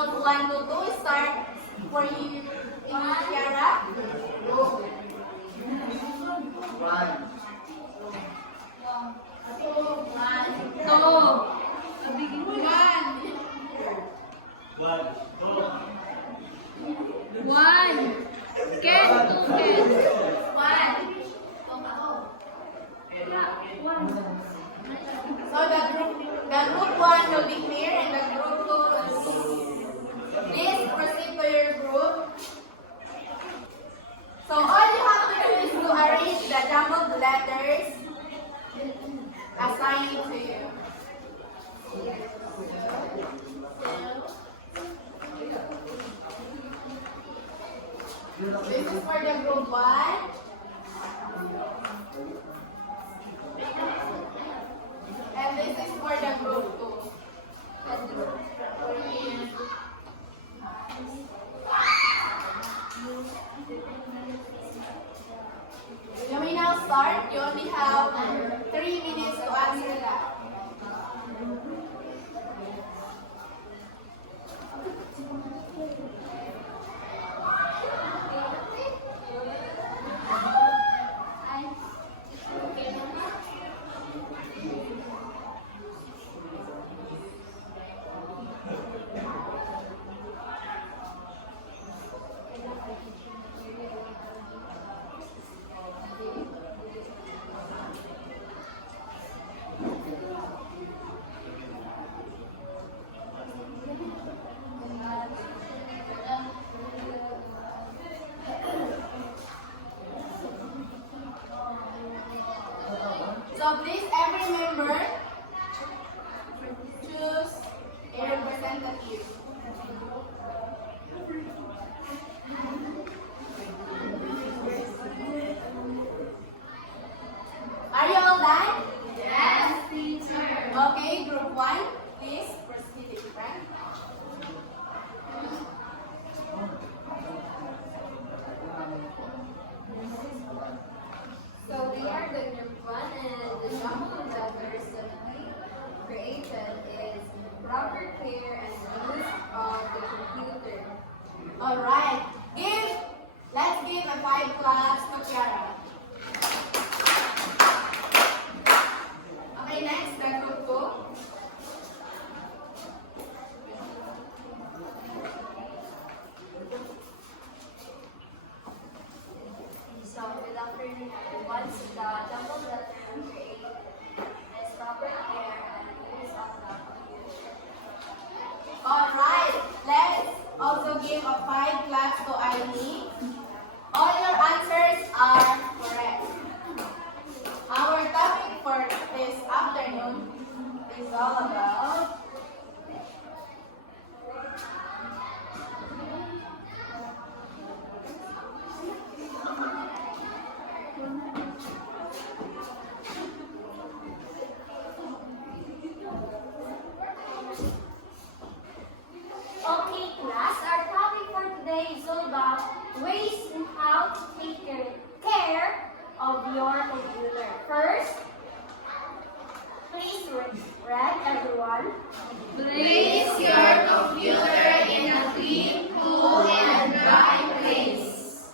count 1 to 2, start for you, Kiara. Go. 1. 2. 1. Ken, 2 Ken. 1. So the group 1 will be clear and the group 2 will be. Please proceed to your group. So all you have to do is to arrange the jumbled letters assigned to you. This is for the group 1. And this is for the group 2. You may now start. You only have 3 minutes to answer that. So please, every member choose a representative. Are you all done? Yes, teacher. Okay, group 1, please proceed, Frank. So we are the group 1 and the jumbled letters that we created is proper care and use of the computer. Alright, let's give a 5 claps to Kiara. Okay, next, the group 2. So without learning once the jumbled letter created is proper care and use of the computer. Alright, let's also give a 5 claps to Aileen. All your answers are correct. Our topic for this afternoon is all about Okay, class, our topic for today is all about ways in how to take care of your computer. First, please read everyone. place your computer in a clean, cool, and dry place.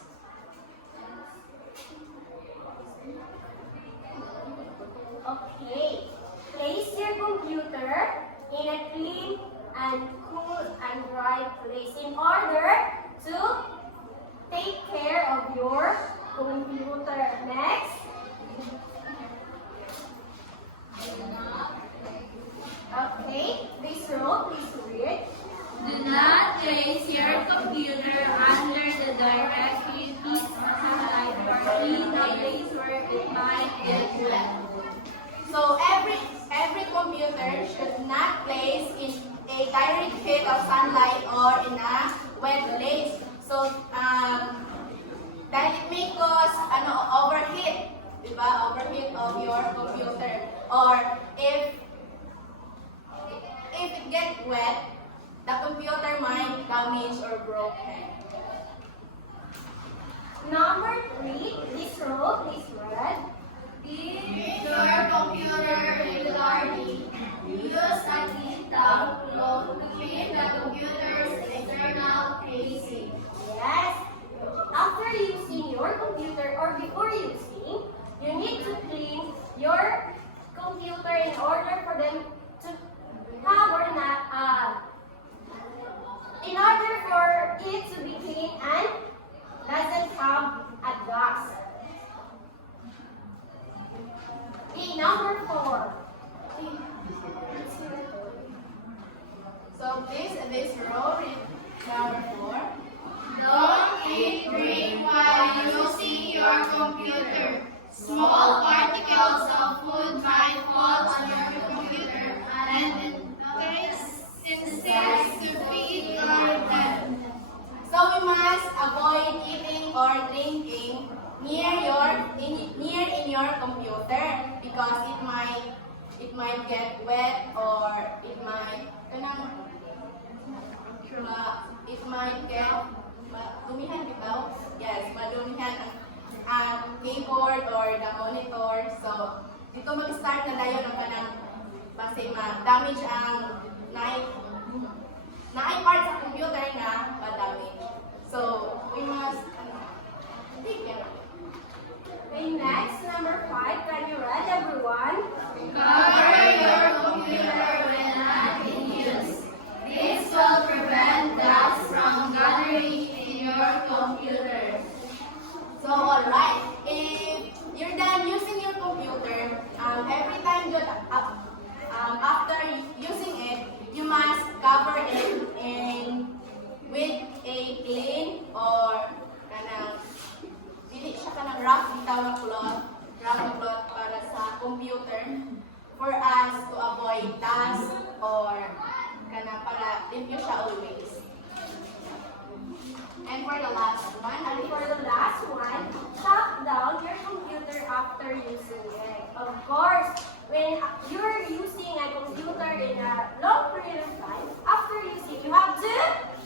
Okay, place your computer in a clean and cool and dry place in order to take care of your computer. Next. Okay, this row, please read. Do not place your computer under the direct UV sunlight or in a place where it might get wet. So every computer should not place in a direct hit of sunlight or in a wet place. So that it may cause overheat, diba? Overheat of your computer. Or if it gets wet, the computer might damage or broken. Number 3, this row, please read. Keep your computer regularly. Use a clean towel to clean the computer's this row is number 4. Don't eat drink while using your computer. Small particles of food might fall on your computer and instead to feed your them. So we must avoid eating or drinking near in your computer because it might get wet or it might get madumihan bitaw. Yes, madumihan ang keyboard or the monitor. So dito mag-start na dayon ang kanang base ma-damage ang naay part sa computer nga ma-damage. So we must take care of it. Okay, next, number 5. Can you read, everyone? Cover your computer when not in use. This will prevent dust from gathering in your computer. So alright, if you're done using your computer, every time after using it, you must cover it with a clean or dili siya kanang wrap bitaw na cloth para sa computer for us to avoid dust or para limpyo siya always. And for the last one, Shut down your computer after using it. Of course, when you're using a computer in a long period of time, after using, you have to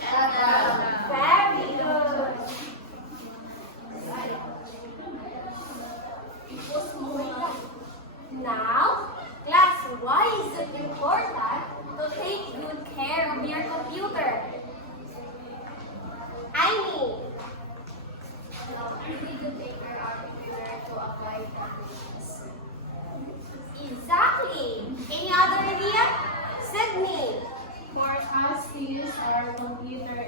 Shut down. very good. Now, class, why is it important to take good care of your computer? I mean, We need to take care of our computer to avoid damages. exactly. Any other idea? Sydney. For us to use our computer